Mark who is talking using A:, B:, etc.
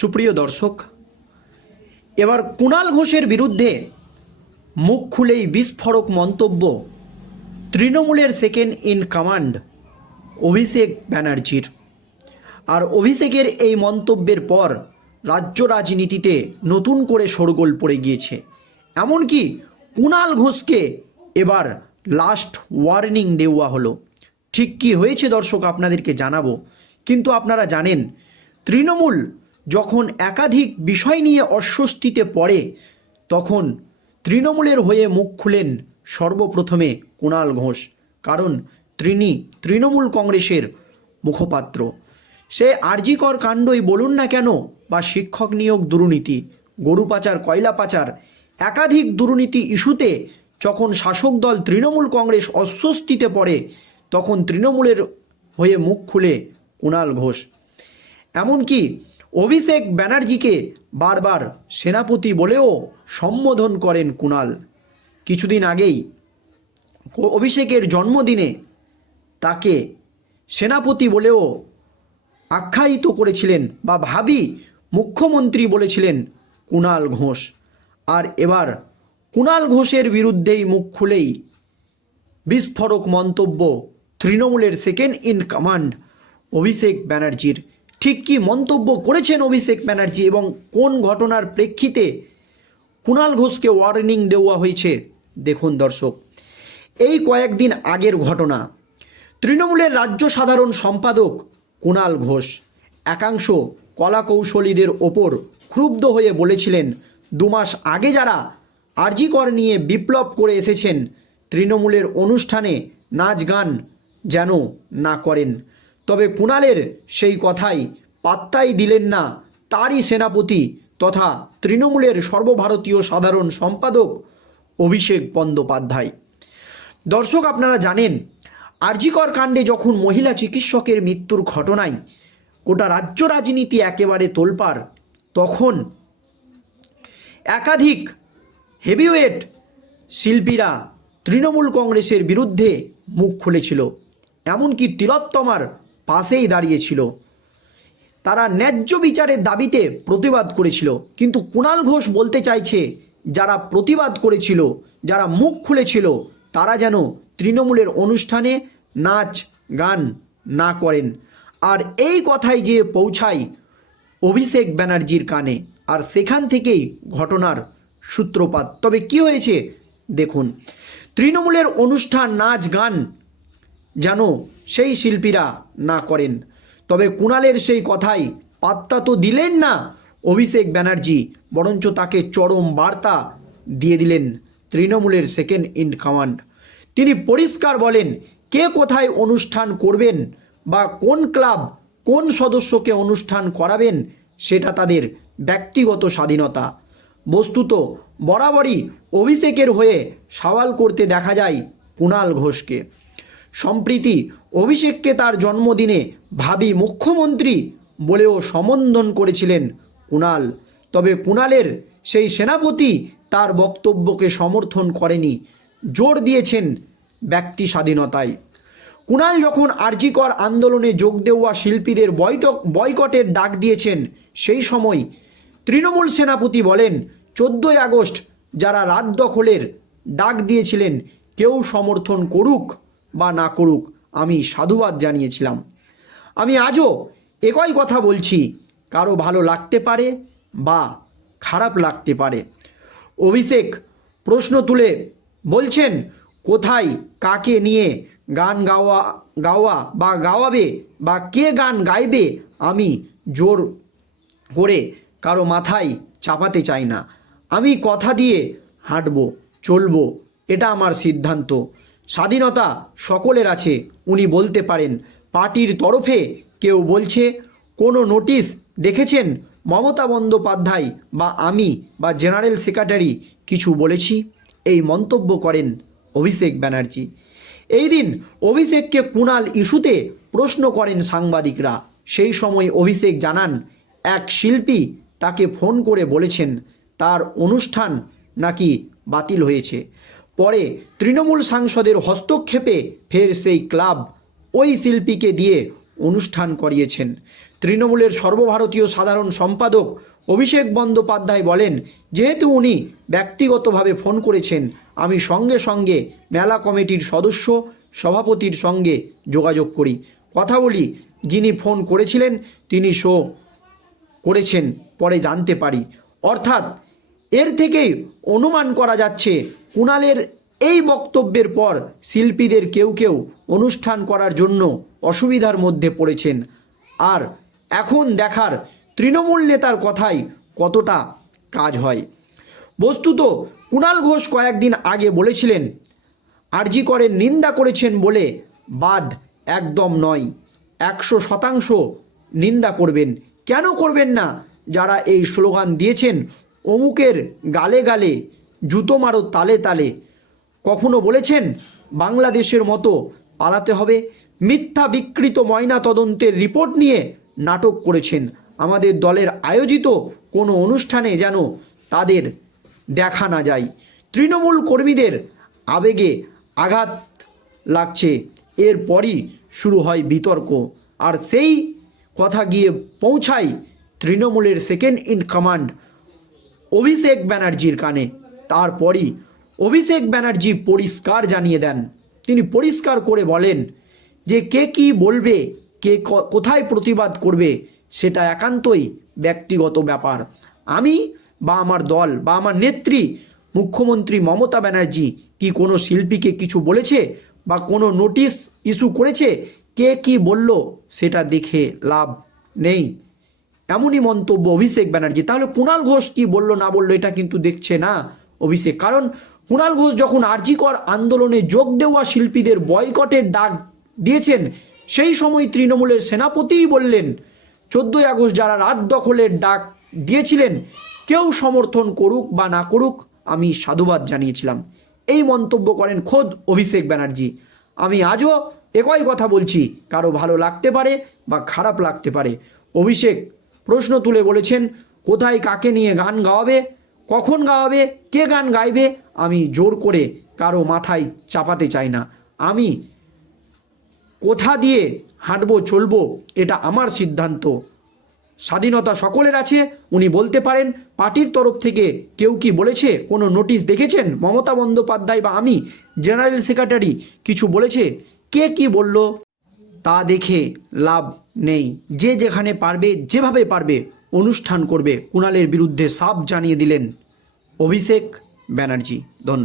A: সুপ্রিয় দর্শক, এবার কুণাল ঘোষের বিরুদ্ধে মুখ খুলেই বিস্ফোরক মন্তব্য তৃণমূলের সেকেন্ড ইন কমান্ড অভিষেক ব্যানার্জির। আর অভিষেকের এই মন্তব্যের পর রাজ্য রাজনীতিতে নতুন করে শোরগোল পড়ে গিয়েছে। এমনকি কুণাল ঘোষকে এবার লাস্ট ওয়ার্নিং দেওয়া হলো। ঠিক কি হয়েছে দর্শক, আপনাদেরকে জানাব। কিন্তু আপনারা জানেন, তৃণমূল যখন একাধিক বিষয় নিয়ে অস্বস্তিতে পড়ে, তখন তৃণমূলের হয়ে মুখ খুলেন সর্বপ্রথমে কুণাল ঘোষ, কারণ তিনি তৃণমূল কংগ্রেসের মুখপাত্র। সে আরজিকর কাণ্ডই বলুন না কেন বা শিক্ষক নিয়োগ দুর্নীতি, গরু পাচার, কয়লা পাচার, একাধিক দুর্নীতি ইস্যুতে যখন শাসক দল তৃণমূল কংগ্রেস অস্বস্তিতে পড়ে, তখন তৃণমূলের হয়ে মুখ খুলে কুণাল ঘোষ। এমনকি অভিষেক ব্যানার্জিকে বারবার সেনাপতি বলেও সম্বোধন করেন কুণাল। কিছুদিন আগেই অভিষেকের জন্মদিনে তাকে সেনাপতি বলেও আখ্যায়িত করেছিলেন বা ভাবি মুখ্যমন্ত্রী বলেছিলেন কুণাল ঘোষ। আর এবার কুণাল ঘোষের বিরুদ্ধেই মুখ খুলেই বিস্ফোরক মন্তব্য তৃণমূলের সেকেন্ড ইন কমান্ড অভিষেক ব্যানার্জির। ঠিক কি মন্তব্য করেছেন অভিষেক ব্যানার্জি এবং কোন ঘটনার প্রেক্ষিতে কুণাল ঘোষকে ওয়ার্নিং দেওয়া হয়েছে? দেখুন দর্শক, এই কয়েকদিন আগের ঘটনা। তৃণমূলের রাজ্য সাধারণ সম্পাদক কুণাল ঘোষ, একাংশ কলা কৌশলীদের ওপর ক্ষুব্ধ হয়ে বলেছিলেন দু মাস আগে যারা আরজিকর নিয়ে বিপ্লব করে এসেছেন, তৃণমূলের অনুষ্ঠানে নাচ গান যেন না করেন। তবে কুণালের সেই কথাই পাত্তাই দিলেন না তারই সেনাপতি তথা তৃণমূলের সর্বভারতীয় সাধারণ সম্পাদক অভিষেক বন্দ্যোপাধ্যায়। দর্শক, আপনারা জানেন, আরজিকর কাণ্ডে যখন মহিলা চিকিৎসকের মৃত্যুর ঘটনায় গোটা রাজ্য রাজনীতি একেবারে তোলপাড়, তখন একাধিক হেভিওয়েট শিল্পীরা তৃণমূল কংগ্রেসের বিরুদ্ধে মুখ খুলেছিল। এমনকি তিলোত্তমার পাশেই দাঁড়িয়েছিল তারা ন্যায্য বিচারের দাবিতে প্রতিবাদ করেছিল। কিন্তু কুণাল ঘোষ বলতে চাইছে, যারা প্রতিবাদ করেছিল, যারা মুখ খুলেছিল, তারা যেন তৃণমূলের অনুষ্ঠানে নাচ, গান না করেন। আর এই কথাই যে পৌঁছায় অভিষেক ব্যানার্জির কানে। আর সেখান থেকেই ঘটনার সূত্রপাত। তবে কি হয়েছে? দেখুন। তৃণমূলের অনুষ্ঠান, নাচ, গান যেন সেই শিল্পীরা না করেন। তবে কুণালের সেই কথাই পাত্তা তো দিলেন না অভিষেক ব্যানার্জি, বরঞ্চ তাকে চরম বার্তা দিয়ে দিলেন তৃণমূলের সেকেন্ড ইন কমান্ড তিনি পরিষ্কার বলেন, কে কোথায় অনুষ্ঠান করবেন বা কোন ক্লাব কোন সদস্যকে অনুষ্ঠান করাবেন সেটা তাদের ব্যক্তিগত স্বাধীনতা। বস্তুত বরাবরই অভিষেকের হয়ে সওয়াল করতে দেখা যায় কুণাল ঘোষকে। সম্প্রীতি অভিষেককে তার জন্মদিনে ভাবি মুখ্যমন্ত্রী বলেও সম্বোধন করেছিলেন কুণাল। তবে কুণালের সেই সেনাপতি তার বক্তব্যকে সমর্থন করেনি, জোর দিয়েছেন ব্যক্তি স্বাধীনতায়। কুণাল যখন আরজিকর আন্দোলনে যোগ দেওয়া শিল্পীদের বৈঠক বয়কটের ডাক দিয়েছেন, সেই সময় তৃণমূল সেনাপতি বলেন, চোদ্দোই আগস্ট যারা রাত দখলের ডাক দিয়েছিলেন, কেউ সমর্থন করুক। বা না করুক, আমি সাধুবাদ জানিয়েছিলাম। আমি আজও একই কথা বলছি, কারও ভালো লাগতে পারে বা খারাপ লাগতে পারে। অভিষেক প্রশ্ন তুলে বলছেন, কোথায় কাকে নিয়ে গান গাওয়া গাওয়া বা গাওয়াবে বা কে গান গাইবে আমি জোর করে কারও মাথায় চাপাতে চাই না। আমি কথা দিয়ে হাঁটবো, চলবো, এটা আমার সিদ্ধান্ত। স্বাধীনতা সকলের আছে, উনি বলতে পারেন। পার্টির তরফে কেউ বলছে, কোনো নোটিশ দেখেছেন? মমতা বন্দ্যোপাধ্যায় বা আমি বা জেনারেল সেক্রেটারি কিছু বলেছি? এই মন্তব্য করেন অভিষেক ব্যানার্জি। এই দিন অভিষেককে কুণাল ইস্যুতে প্রশ্ন করেন সাংবাদিকরা। সেই সময় অভিষেক জানান, এক শিল্পী তাকে ফোন করে বলেছেন, তার অনুষ্ঠান নাকি বাতিল হয়েছে। পরে তৃণমূল সাংসদের হস্তক্ষেপে ফের সেই ক্লাব ওই শিল্পীকে দিয়ে অনুষ্ঠান করিয়েছেন। তৃণমূলের সর্বভারতীয় সাধারণ সম্পাদক অভিষেক বন্দ্যোপাধ্যায় বলেন, যেহেতু উনি ব্যক্তিগতভাবে ফোন করেছেন, আমি সঙ্গে সঙ্গে মেলা কমিটির সদস্য, সভাপতির সঙ্গে যোগাযোগ করি। কথা বলি, যিনি ফোন করেছিলেন, তিনি শো করেছেন, পরে জানতে পারি। অর্থাৎ এর থেকেই অনুমান করা যাচ্ছে কুণালের এই বক্তব্যের পর শিল্পীদের কেউ কেউ অনুষ্ঠান করার জন্য অসুবিধার মধ্যে পড়েছেন। আর এখন দেখার তৃণমূল নেতার কথাই কতটা কাজ হয়। বস্তুত কুণাল ঘোষ কয়েকদিন আগে বলেছিলেন, আরজি করের নিন্দা করেছেন বলে বাদ একদম নয়। একশো শতাংশ নিন্দা করবেন। কেন করবেন না? যারা এই স্লোগান দিয়েছেন, অমুকের গালে গালে জুতো মারো তালে তালে। কখনো বলেছেন, বাংলাদেশের মতো পালাতে হবে। মিথ্যা বিকৃত ময়না তদন্তের রিপোর্ট নিয়ে নাটক করেছেন। আমাদের দলের আয়োজিত কোনো অনুষ্ঠানে যেন তাদের দেখা না যায়। তৃণমূল কর্মীদের আবেগে আঘাত লাগছে। এরপরই শুরু হয় বিতর্ক। আর সেই কথা গিয়ে পৌঁছায় তৃণমূলের সেকেন্ড ইন কমান্ড অভিষেক ব্যানার্জির কানে। তারপরই অভিষেক ব্যানার্জি পরিষ্কার জানিয়ে দেন। তিনি পরিষ্কার করে বলেন যে কে কি বলবে, কে কোথায় প্রতিবাদ করবে সেটা একান্তই ব্যক্তিগত ব্যাপার। আমি বা আমার দল বা আমার নেত্রী মুখ্যমন্ত্রী মমতা ব্যানার্জি কি কোনো শিল্পীকে কিছু বলেছে বা কোনো নোটিশ ইস্যু করেছে? কে কি বলল সেটা দেখে লাভ নেই। এমনই মন্তব্য অভিষেক ব্যানার্জি। তাহলে কুণাল ঘোষ কি বলল না বলল এটা কিন্তু দেখছে না। অভিষেক। কারণ কুণাল ঘোষ যখন আরজিকর আন্দোলনে যোগ দেওয়া শিল্পীদের বয়কটের ডাক দিয়েছেন, সেই সময় তৃণমূলের সেনাপতিই বললেন, চোদ্দোই আগস্ট যারা রাত দখলের ডাক দিয়েছিলেন, কেউ সমর্থন করুক বা না করুক, আমি সাধুবাদ জানিয়েছিলাম। এই মন্তব্য করেন খোদ অভিষেক ব্যানার্জি। আমি আজও একই কথা বলছি, কারও ভালো লাগতে পারে বা খারাপ লাগতে পারে। অভিষেক প্রশ্ন তুলে বলেছেন, কোথায় কাকে নিয়ে গান গাওয়াবে কখন গাওয়াবে? কে গান গাইবে? আমি জোর করে কারও মাথায় চাপাতে চাই না। আমি কোথা দিয়ে হাঁটবো, চলবো, এটা আমার সিদ্ধান্ত। স্বাধীনতা সকলের আছে, উনি বলতে পারেন, পার্টির তরফ থেকে কেউ কি বলেছে? কোনো নোটিশ দেখেছেন? মমতা বন্দ্যোপাধ্যায় বা আমি, জেনারেল সেক্রেটারি, কিছু বলেছে? কে কি বলল? তা দেখে লাভ নেই। যে যেখানে পারবে, যেভাবে পারবে অনুষ্ঠান করবে কুণালের বিরুদ্ধে সাপ জানিয়ে দিলেন অভিষেক ব্যানার্জি। ধন্যবাদ।